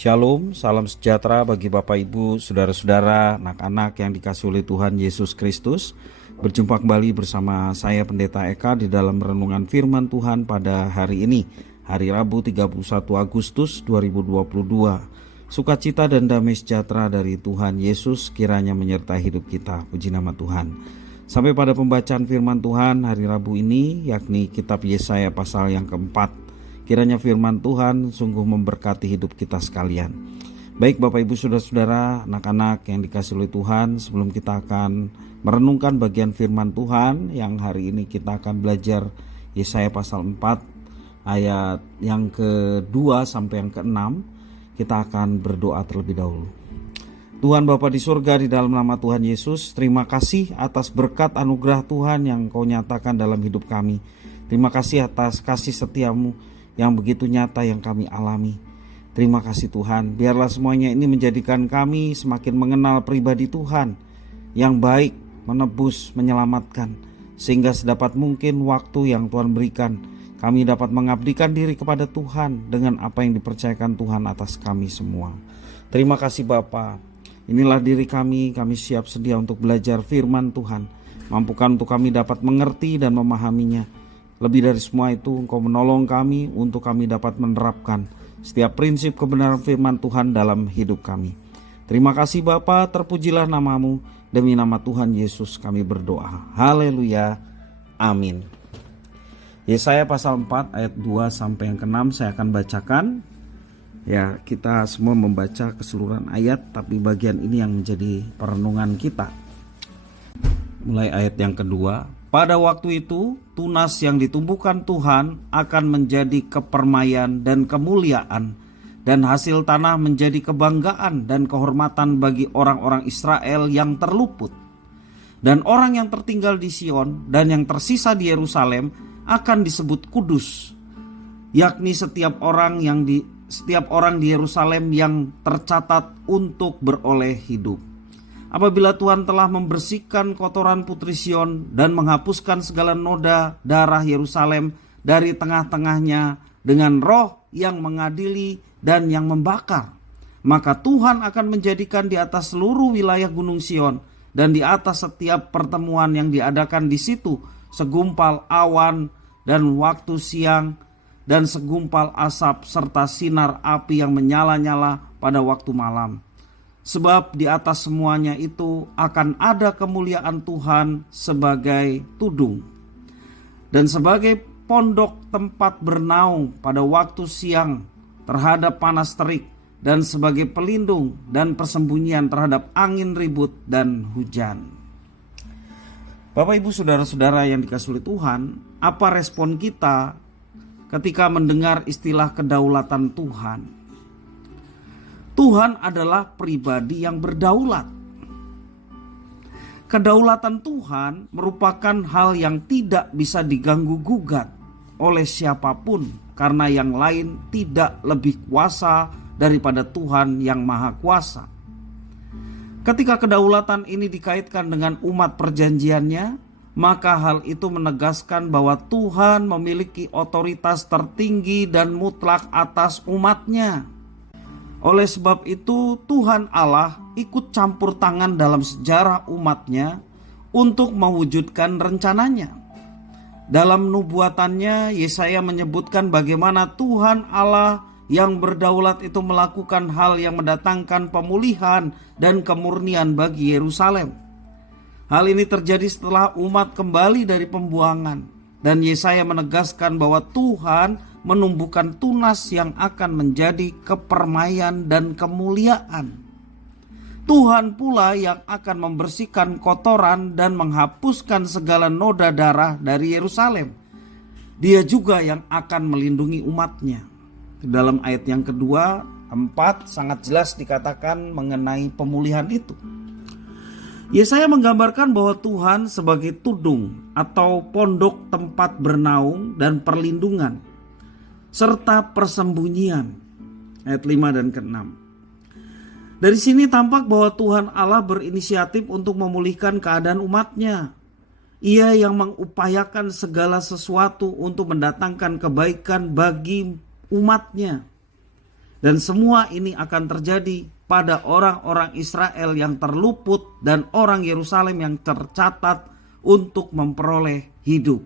Shalom, salam sejahtera bagi Bapak Ibu, Saudara-saudara, anak-anak yang dikasihi oleh Tuhan Yesus Kristus. Berjumpa kembali bersama saya Pendeta Eka di dalam renungan firman Tuhan pada hari ini, hari Rabu 31 Agustus 2022. Sukacita dan damai sejahtera dari Tuhan Yesus kiranya menyertai hidup kita. Puji nama Tuhan. Sampai pada pembacaan firman Tuhan hari Rabu ini, yakni kitab Yesaya pasal yang keempat. Kiranya firman Tuhan sungguh memberkati hidup kita sekalian. Baik Bapak Ibu Saudara-saudara, anak-anak yang dikasihi oleh Tuhan, sebelum kita akan merenungkan bagian firman Tuhan yang hari ini kita akan belajar Yesaya pasal 4 ayat yang ke-2 sampai yang ke-6, kita akan berdoa terlebih dahulu. Tuhan Bapa di surga, di dalam nama Tuhan Yesus, terima kasih atas berkat anugerah Tuhan yang Kau nyatakan dalam hidup kami. Terima kasih atas kasih setiamu yang begitu nyata yang kami alami. Terima kasih Tuhan, biarlah semuanya ini menjadikan kami semakin mengenal pribadi Tuhan yang baik, menebus, menyelamatkan, sehingga sedapat mungkin waktu yang Tuhan berikan, kami dapat mengabdikan diri kepada Tuhan dengan apa yang dipercayakan Tuhan atas kami semua. Terima kasih Bapa. Inilah diri kami siap sedia untuk belajar firman Tuhan. Mampukan untuk kami dapat mengerti dan memahaminya. Lebih dari semua itu, Engkau menolong kami untuk kami dapat menerapkan setiap prinsip kebenaran firman Tuhan dalam hidup kami. Terima kasih Bapa, terpujilah namamu. Demi nama Tuhan Yesus kami berdoa. Haleluya. Amin. Yesaya pasal 4 ayat 2 sampai yang ke-6 saya akan bacakan. Ya, kita semua membaca keseluruhan ayat, tapi bagian ini yang menjadi perenungan kita. Mulai ayat yang kedua. Pada waktu itu, tunas yang ditumbuhkan Tuhan akan menjadi kepermaian dan kemuliaan, dan hasil tanah menjadi kebanggaan dan kehormatan bagi orang-orang Israel yang terluput. Dan orang yang tertinggal di Sion dan yang tersisa di Yerusalem akan disebut kudus, yakni setiap orang di Yerusalem yang tercatat untuk beroleh hidup. Apabila Tuhan telah membersihkan kotoran putri Sion dan menghapuskan segala noda darah Yerusalem dari tengah-tengahnya dengan roh yang mengadili dan yang membakar, maka Tuhan akan menjadikan di atas seluruh wilayah gunung Sion dan di atas setiap pertemuan yang diadakan di situ segumpal awan dan waktu siang dan segumpal asap serta sinar api yang menyala-nyala pada waktu malam. Sebab di atas semuanya itu akan ada kemuliaan Tuhan sebagai tudung dan sebagai pondok tempat bernaung pada waktu siang terhadap panas terik, dan sebagai pelindung dan persembunyian terhadap angin ribut dan hujan. Bapak Ibu Saudara-saudara yang dikasihi oleh Tuhan, apa respon kita ketika mendengar istilah kedaulatan Tuhan? Tuhan adalah pribadi yang berdaulat. Kedaulatan Tuhan merupakan hal yang tidak bisa diganggu-gugat oleh siapapun, karena yang lain tidak lebih kuasa daripada Tuhan yang Maha Kuasa. Ketika kedaulatan ini dikaitkan dengan umat perjanjiannya, maka hal itu menegaskan bahwa Tuhan memiliki otoritas tertinggi dan mutlak atas umatnya. Oleh sebab itu, Tuhan Allah ikut campur tangan dalam sejarah umatnya untuk mewujudkan rencananya. Dalam nubuatannya, Yesaya menyebutkan bagaimana Tuhan Allah yang berdaulat itu melakukan hal yang mendatangkan pemulihan dan kemurnian bagi Yerusalem. Hal ini terjadi setelah umat kembali dari pembuangan, dan Yesaya menegaskan bahwa Tuhan menumbuhkan tunas yang akan menjadi kepermaian dan kemuliaan. Tuhan pula yang akan membersihkan kotoran dan menghapuskan segala noda darah dari Yerusalem. Dia juga yang akan melindungi umatnya. Dalam ayat yang kedua, 4 sangat jelas dikatakan mengenai pemulihan itu. Yesaya menggambarkan bahwa Tuhan sebagai tudung atau pondok tempat bernaung dan perlindungan, serta persembunyian. Ayat 5 dan ke-6. Dari sini tampak bahwa Tuhan Allah berinisiatif untuk memulihkan keadaan umatnya. Ia yang mengupayakan segala sesuatu untuk mendatangkan kebaikan bagi umatnya. Dan semua ini akan terjadi pada orang-orang Israel yang terluput dan orang Yerusalem yang tercatat untuk memperoleh hidup.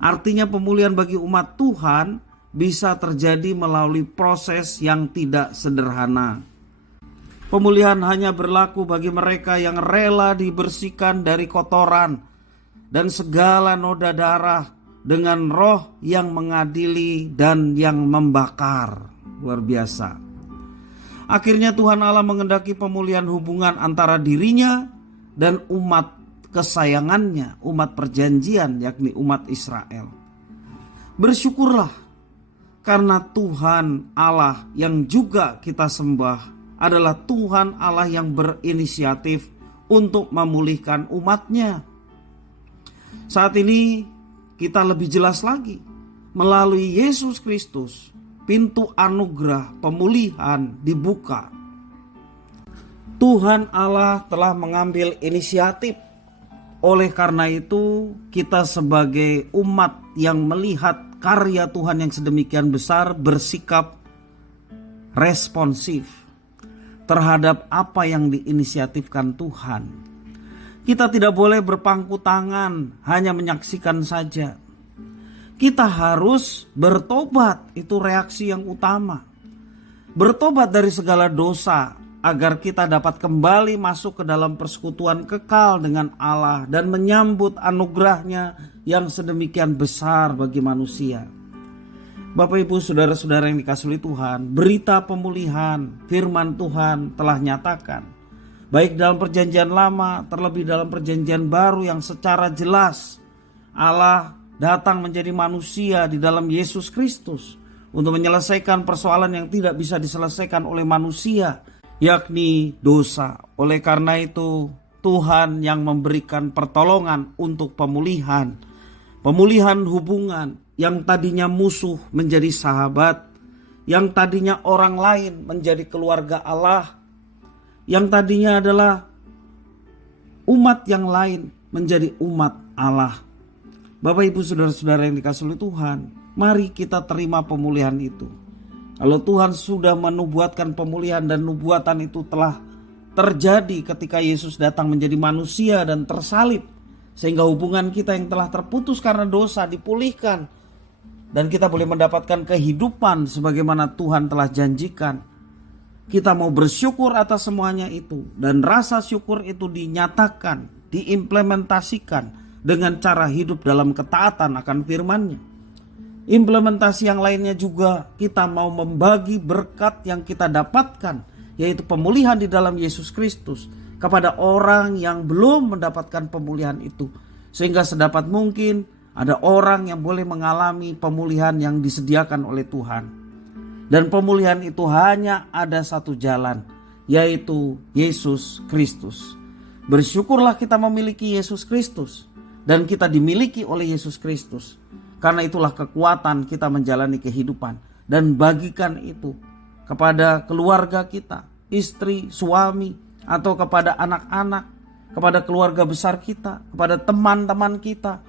Artinya pemulihan bagi umat Tuhan bisa terjadi melalui proses yang tidak sederhana. Pemulihan hanya berlaku bagi mereka yang rela dibersihkan dari kotoran dan segala noda darah dengan roh yang mengadili dan yang membakar. Luar biasa. Akhirnya Tuhan Allah mengendaki pemulihan hubungan antara dirinya dan umat kesayangannya, umat perjanjian, yakni umat Israel. Bersyukurlah karena Tuhan Allah yang juga kita sembah adalah Tuhan Allah yang berinisiatif untuk memulihkan umatnya. Saat ini kita lebih jelas lagi, melalui Yesus Kristus, pintu anugerah pemulihan dibuka. Tuhan Allah telah mengambil inisiatif. Oleh karena itu, kita sebagai umat yang melihat karya Tuhan yang sedemikian besar bersikap responsif terhadap apa yang diinisiatifkan Tuhan. Kita tidak boleh berpangku tangan, hanya menyaksikan saja. Kita harus bertobat, itu reaksi yang utama. Bertobat dari segala dosa agar kita dapat kembali masuk ke dalam persekutuan kekal dengan Allah dan menyambut anugerahnya yang sedemikian besar bagi manusia. Bapak Ibu saudara-saudara yang dikasihi Tuhan, berita pemulihan firman Tuhan telah nyatakan, baik dalam perjanjian lama terlebih dalam perjanjian baru, yang secara jelas Allah datang menjadi manusia di dalam Yesus Kristus untuk menyelesaikan persoalan yang tidak bisa diselesaikan oleh manusia, yakni dosa. Oleh karena itu Tuhan yang memberikan pertolongan untuk pemulihan hubungan yang tadinya musuh menjadi sahabat, yang tadinya orang lain menjadi keluarga Allah, yang tadinya adalah umat yang lain menjadi umat Allah. Bapak Ibu saudara-saudara yang dikasihi Tuhan, mari kita terima pemulihan itu. Kalau Tuhan sudah menubuatkan pemulihan dan nubuatan itu telah terjadi ketika Yesus datang menjadi manusia dan tersalib, sehingga hubungan kita yang telah terputus karena dosa dipulihkan dan kita boleh mendapatkan kehidupan sebagaimana Tuhan telah janjikan. Kita mau bersyukur atas semuanya itu, dan rasa syukur itu dinyatakan, diimplementasikan dengan cara hidup dalam ketaatan akan firman-Nya. Implementasi yang lainnya juga, kita mau membagi berkat yang kita dapatkan, yaitu pemulihan di dalam Yesus Kristus, kepada orang yang belum mendapatkan pemulihan itu, sehingga sedapat mungkin ada orang yang boleh mengalami pemulihan yang disediakan oleh Tuhan. Dan pemulihan itu hanya ada satu jalan, yaitu Yesus Kristus. Bersyukurlah kita memiliki Yesus Kristus dan kita dimiliki oleh Yesus Kristus. Karena itulah kekuatan kita menjalani kehidupan, dan bagikan itu kepada keluarga kita, istri, suami, atau kepada anak-anak, kepada keluarga besar kita, kepada teman-teman kita,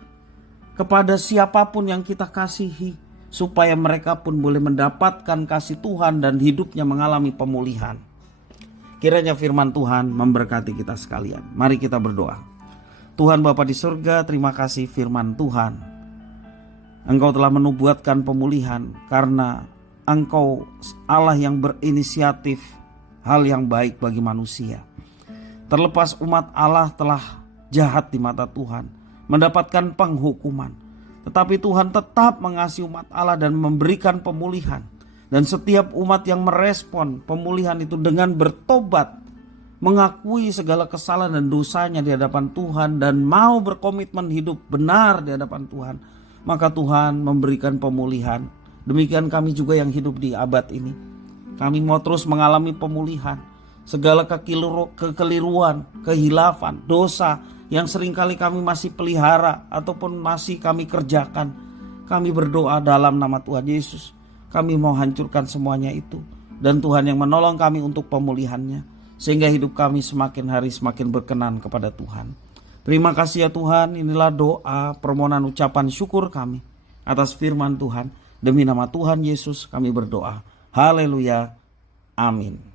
kepada siapapun yang kita kasihi, supaya mereka pun boleh mendapatkan kasih Tuhan dan hidupnya mengalami pemulihan. Kiranya firman Tuhan memberkati kita sekalian. Mari kita berdoa. Tuhan Bapa di surga, terima kasih firman Tuhan. Engkau telah menubuatkan pemulihan karena Engkau Allah yang berinisiatif hal yang baik bagi manusia. Terlepas umat Allah telah jahat di mata Tuhan, mendapatkan penghukuman, tetapi Tuhan tetap mengasihi umat Allah dan memberikan pemulihan. Dan setiap umat yang merespon pemulihan itu dengan bertobat, mengakui segala kesalahan dan dosanya di hadapan Tuhan, dan mau berkomitmen hidup benar di hadapan Tuhan, maka Tuhan memberikan pemulihan. Demikian kami juga yang hidup di abad ini. Kami mau terus mengalami pemulihan. Segala kekeliruan, kehilafan, dosa yang seringkali kami masih pelihara ataupun masih kami kerjakan, kami berdoa dalam nama Tuhan Yesus, kami mau hancurkan semuanya itu, dan Tuhan yang menolong kami untuk pemulihannya, sehingga hidup kami semakin hari semakin berkenan kepada Tuhan. Terima kasih ya Tuhan. Inilah doa permohonan ucapan syukur kami atas firman Tuhan. Demi nama Tuhan Yesus kami berdoa. Haleluya. Amin.